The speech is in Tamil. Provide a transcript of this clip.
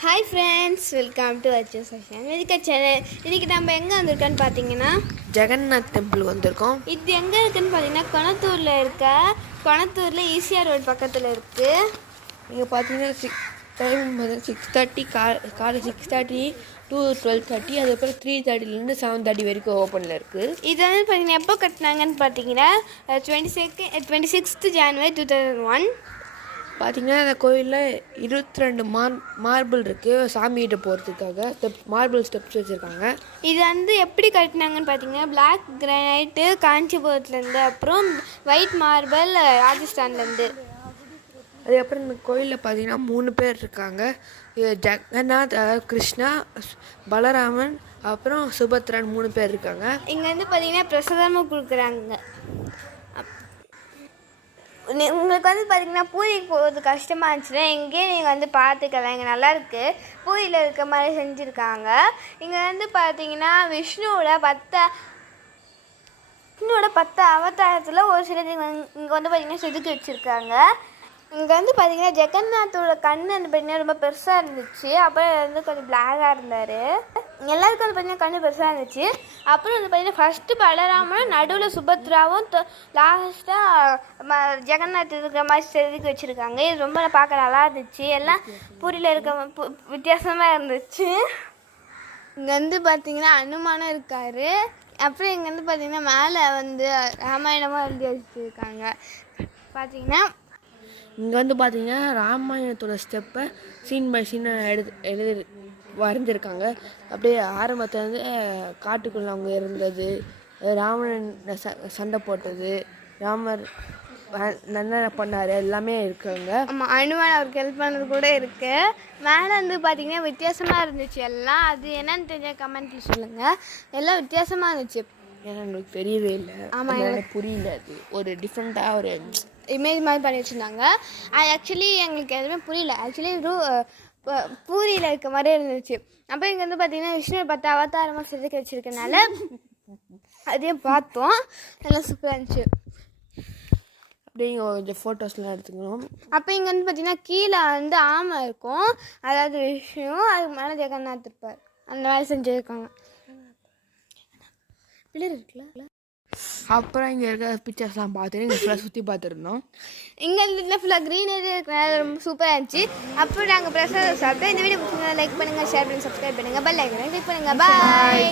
ஹாய் ஃப்ரெண்ட்ஸ், வெல்கம் டு அச்சு செஷன் இதுக்கு சேனல். இன்றைக்கி நம்ம எங்கே வந்திருக்கோன்னு பார்த்தீங்கன்னா ஜெகநாத் டெம்பிள் வந்திருக்கோம். இது எங்கே இருக்குதுன்னு பார்த்தீங்கன்னா கொணத்தூரில் ஈசிஆர் ரோடு பக்கத்தில் இருக்குது. நீங்கள் பார்த்தீங்கன்னா டைம் 6:30 காலை 6:30 to 12:30, அதுக்கப்புறம் 3:30 7:30 வரைக்கும் ஓப்பனில் இருக்குது. இது வந்து பார்த்தீங்கன்னா எப்போ கட்டினாங்கன்னு பார்த்தீங்கன்னா 26th January 2001. பார்த்தீங்கன்னா இந்த கோயிலில் 22 மார்பிள் இருக்குது. சாமிகிட்ட போகிறதுக்காக மார்பிள் ஸ்டெப்ஸ் வச்சுருக்காங்க. இது வந்து எப்படி கட்டினாங்கன்னு பார்த்தீங்கன்னா பிளாக் கிரானைட்டு காஞ்சிபுரத்துலேருந்து, அப்புறம் ஒயிட் மார்பிள் ராஜஸ்தான்லேருந்து. அதுக்கப்புறம் இந்த கோயிலில் பார்த்தீங்கன்னா 3 பேர் இருக்காங்க. ஜெகநாத், கிருஷ்ணா, பலராமன், அப்புறம் சுபத்ரான் 3 பேர் இருக்காங்க. இங்கே வந்து பார்த்தீங்கன்னா பிரசாதமும் கொடுக்குறாங்க. உங்களுக்கு வந்து பார்த்திங்கன்னா பூரிக்கு போகிறது கஷ்டமாக இருந்துச்சுன்னா இங்கேயே நீங்கள் வந்து பார்த்துக்கலாம். இங்கே நல்லாயிருக்கு, பூரியில் இருக்க மாதிரி செஞ்சுருக்காங்க. இங்கே வந்து பார்த்திங்கன்னா விஷ்ணுவோட 10 அவதாரத்தில் ஒரு சிலது இங்கே வந்து பார்த்திங்கன்னா செதுக்கி வச்சுருக்காங்க. இங்கே வந்து பார்த்திங்கன்னா ஜெகநாத்தோட கண் வந்து பார்த்திங்கன்னா ரொம்ப பெருசாக இருந்துச்சு. அப்புறம் வந்து கொஞ்சம் பிளாகாக இருந்தார். எல்லாருக்கும் வந்து பார்த்திங்கன்னா கண் பெருசாக இருந்துச்சு. அப்புறம் வந்து பார்த்திங்கன்னா ஃபஸ்ட்டு பலராமனும், நடுவில் சுபத்ராவும், லாஸ்ட்டாக ஜெகநாத் இருக்கிற மாதிரி செதுக்கி வச்சுருக்காங்க. இது ரொம்ப பார்க்க நல்லா இருந்துச்சு. எல்லாம் பூரியில் இருக்க வித்தியாசமாக இருந்துச்சு. இங்கே வந்து பார்த்திங்கன்னா அனுமானம் இருக்கார். அப்புறம் இங்கே வந்து பார்த்திங்கன்னா மேலே வந்து ராமாயணமாக எழுதி வச்சுருக்காங்க. பார்த்திங்கன்னா இங்கே வந்து பார்த்தீங்கன்னா ராமாயணத்தோட ஸ்டெப்பை சீன் பை சீனாக வரைஞ்சிருக்காங்க. அப்படியே ஆரம்பத்துலேருந்து காட்டுக்குள்ளே அவங்க இருந்தது, ராவணன் சண்டை போட்டது, ராமர் நல்லா பண்ணார், எல்லாமே இருக்காங்க. ஆமாம், அனுமான் அவருக்கு ஹெல்ப் பண்ணது கூட இருக்குது. மேலே வந்து பார்த்திங்கன்னா வித்தியாசமாக இருந்துச்சு எல்லாம். அது என்னன்னு தெரிஞ்ச கமெண்ட்டில் சொல்லுங்கள். எல்லாம் வித்தியாசமாக இருந்துச்சு. ஏன்னா எங்களுக்கு தெரியவே இல்லை. ஆமாம், எனக்கு புரியல. அது ஒரு டிஃப்ரெண்ட்டாக ஒரு இமேஜ் மாதிரி பண்ணி வச்சுருந்தாங்க. அது ஆக்சுவலி எங்களுக்கு எதுவுமே புரியல. ஆக்சுவலி பூரியில் இருக்க மாதிரி இருந்துச்சு. அப்புறம் இங்கே வந்து பார்த்திங்கன்னா விஷ்ணு 10 அவதாரமாக செதுக்கி வச்சுருக்கனால அதையும் பார்த்தோம். நல்லா சூப்பராக இருந்துச்சு. அப்படியே கொஞ்சம் ஃபோட்டோஸ்லாம் எடுத்துக்கணும். அப்போ இங்கே வந்து பார்த்திங்கன்னா கீழே வந்து ஆமை இருக்கும், அதாவது விஷ்ணு, அதுக்கு மேலே ஜெகநாத் இருப்பார். அந்த மாதிரி செஞ்சுருக்காங்க. பிள்ளை இருக்குல்ல. அப்புறம் இங்கே இருக்க பிக்சர்ஸ்லாம் பார்த்துட்டு இங்கே ஃபுல்லாக சுற்றி பார்த்துருந்தோம். இங்கே இருந்துட்டு ஃபுல்லாக க்ரீனரி இருக்கிறனால ரொம்ப சூப்பராக இருந்துச்சு. அப்புறம் நாங்கள் பிரசாதம் சாப்பிட்டு இந்த வீடியோ பிடிச்சிருந்தா லைக் பண்ணுங்கள், ஷேர் பண்ணுங்கள், சப்ஸ்கிரைப் பண்ணுங்கள், பெல் ஐக்கனை கிளிக் பண்ணுங்கள். பாய்.